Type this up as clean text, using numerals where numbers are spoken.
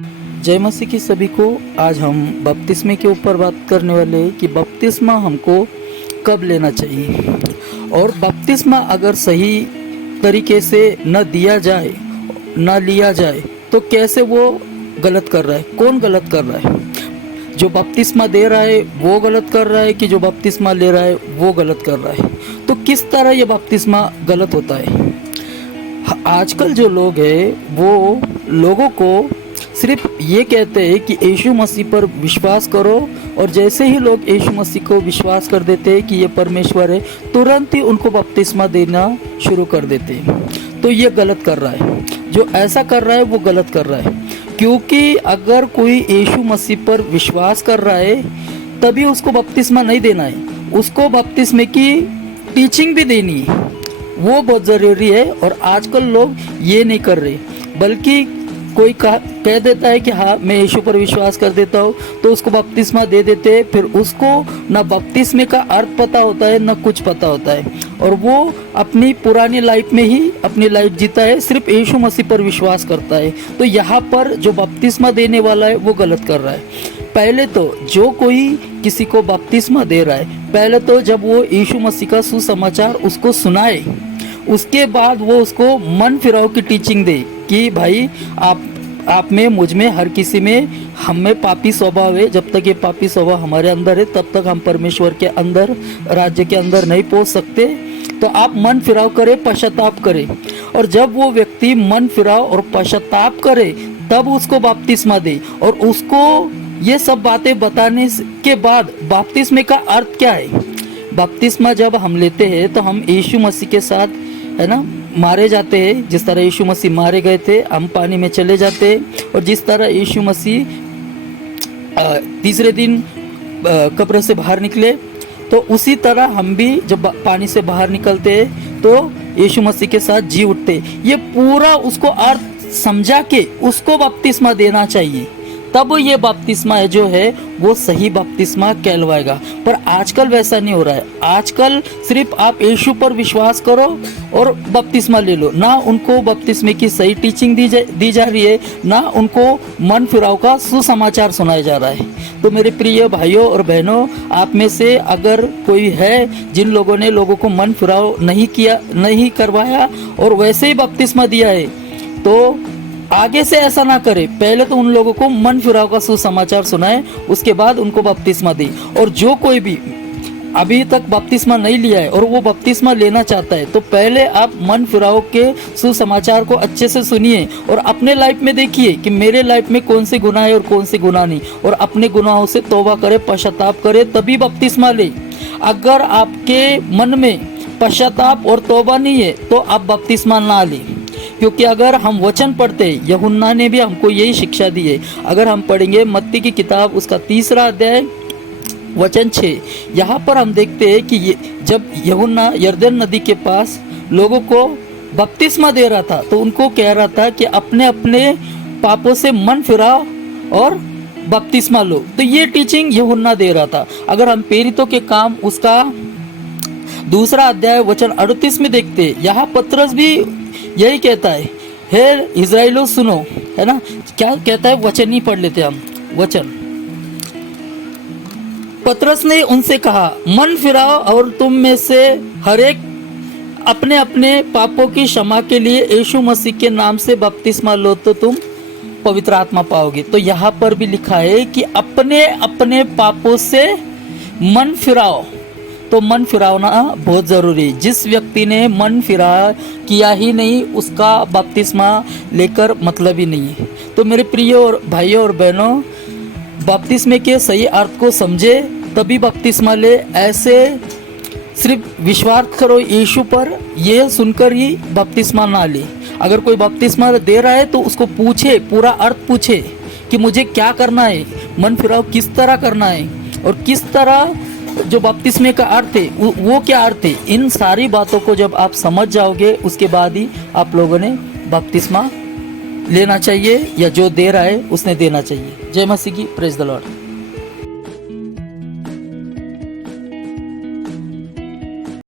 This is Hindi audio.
जय मसीह की सभी को। आज हम बपतिस्मे के ऊपर बात करने वाले हैं कि बपतिस्मा हमको कब लेना चाहिए, और बपतिस्मा अगर सही तरीके से न दिया जाए, न लिया जाए, तो कैसे वो गलत कर रहा है, कौन गलत कर रहा है। जो बपतिस्मा दे रहा है वो गलत कर रहा है कि जो बपतिस्मा ले रहा है वो गलत कर रहा है। तो किस तरह ये बपतिस्मा गलत होता है। आजकल जो लोग हैं वो लोगों को सिर्फ ये कहते हैं कि यीशु मसीह पर विश्वास करो, और जैसे ही लोग यीशु मसीह को विश्वास कर देते हैं कि ये परमेश्वर है, तुरंत ही उनको बपतिस्मा देना शुरू कर देते हैं। तो ये गलत कर रहा है। जो ऐसा कर रहा है वो गलत कर रहा है, क्योंकि अगर कोई यीशु मसीह पर विश्वास कर रहा है तभी उसको बपतिस्मा नहीं देना है, उसको बपतिस्मे की टीचिंग भी देनी है, वो बहुत ज़रूरी है। और आजकल लोग ये नहीं कर रहे, बल्कि कोई कह देता है कि हाँ मैं यीशु पर विश्वास कर देता हूँ, तो उसको बपतिस्मा दे देते हैं। फिर उसको ना बपतिस्मे का अर्थ पता होता है, ना कुछ पता होता है, और वो अपनी पुरानी लाइफ में ही अपनी लाइफ जीता है, सिर्फ यीशु मसीह पर विश्वास करता है। तो यहाँ पर जो बपतिस्मा देने वाला है वो गलत कर रहा है। पहले तो जो कोई किसी को बपतिस्मा दे रहा है, पहले तो जब वो यीशु मसीह का सुसमाचार उसको सुनाए, उसके बाद वो उसको मन फिराव की टीचिंग दे कि भाई आप में, मुझ में, हर किसी में, हम में पापी स्वभाव है। जब तक ये पापी स्वभाव हमारे अंदर है तब तक हम परमेश्वर के अंदर, राज्य के अंदर नहीं पहुंच सकते। तो आप मन फिराव करें, पश्चाताप करें, और जब वो व्यक्ति मन फिराव और पश्चाताप करे तब उसको बपतिस्मा दे। और उसको ये सब बातें बताने के बाद बपतिस्मे का अर्थ क्या है। बपतिस्मा जब हम लेते हैं तो हम यीशु मसीह के साथ, है ना, मारे जाते हैं। जिस तरह यीशु मसीह मारे गए थे, हम पानी में चले जाते हैं, और जिस तरह यीशु मसीह तीसरे दिन कब्र से बाहर निकले, तो उसी तरह हम भी जब पानी से बाहर निकलते हैं तो यीशु मसीह के साथ जी उठते। ये पूरा उसको अर्थ समझा के उसको बपतिस्मा देना चाहिए, तब ये बपतिस्मा है जो है वो सही बपतिस्मा कहलवाएगा। पर आजकल वैसा नहीं हो रहा है। आजकल सिर्फ आप यीशु पर विश्वास करो और बपतिस्मा ले लो। ना उनको बपतिस्मे की सही टीचिंग दी जा रही है, ना उनको मन फिराव का सुसमाचार सुनाया जा रहा है। तो मेरे प्रिय भाइयों और बहनों, आप में से अगर कोई है जिन लोगों ने लोगों को मन फिराव नहीं करवाया और वैसे ही बपतिस्मा दिया है, तो आगे से ऐसा ना करे। पहले तो उन लोगों को मन फिराव का सुसमाचार सुनाए, उसके बाद उनको बपतिस्मा दे। और जो कोई भी अभी तक बपतिस्मा नहीं लिया है और वो बपतिस्मा लेना चाहता है, तो पहले आप मन फिराव के सुसमाचार को अच्छे से सुनिए और अपने लाइफ में देखिए कि मेरे लाइफ में कौन से गुनाह है और कौन से गुनाह नहीं, और अपने गुनाहों से तौबा करे, पश्चाताप करे, तभी बपतिस्मा ले। अगर आपके मन में पश्चाताप और तौबा नहीं है तो आप बपतिस्मा ना ले। क्योंकि अगर हम वचन पढ़ते, यूहन्ना ने भी हमको यही शिक्षा दी है। अगर हम पढ़ेंगे मत्ती की किताब उसका 3 अध्याय वचन 6, यहाँ पर हम देखते हैं कि जब यूहन्ना यरदन नदी के पास लोगों को बपतिस्मा दे रहा था, तो उनको कह रहा था कि अपने अपने पापों से मन फिराओ और बपतिस्मा लो। तो ये टीचिंग यूहन्ना दे रहा था। अगर हम प्रेरितों के काम उसका 2 अध्याय वचन 38 में देखते, यहाँ पतरस भी यही कहता है, हे इज़राइलो सुनो, है ना, क्या कहता है, वचन ही पढ़ लेते हम वचन। पतरस ने उनसे कहा, मन फिराओ और तुम में से हर एक अपने अपने पापों की क्षमा के लिए यीशु मसीह के नाम से बपतिस्मा लो, तो तुम पवित्र आत्मा पाओगे। तो यहाँ पर भी लिखा है कि अपने अपने पापों से मन फिराओ। तो मन फिरावना बहुत ज़रूरी है। जिस व्यक्ति ने मन किया ही नहीं, उसका बपतिस्मा लेकर मतलब ही नहीं है। तो मेरे प्रिय और भाइयों और बहनों, बपतिस्मे के सही अर्थ को समझे तभी बपतिस्मा ले। ऐसे सिर्फ विश्वास करो यीशु पर, ये सुनकर ही बपतिस्मा ना ले। अगर कोई बपतिस्मा दे रहा है तो उसको पूछे, पूरा अर्थ पूछे कि मुझे क्या करना है, मन फिराव किस तरह करना है, और किस तरह जो बपतिस्मे का अर्थ है वो क्या अर्थ है। इन सारी बातों को जब आप समझ जाओगे, उसके बाद ही आप लोगों ने बपतिस्मा लेना चाहिए, या जो दे रहा है उसने देना चाहिए। जय मसीह की, प्रेज द लॉर्ड।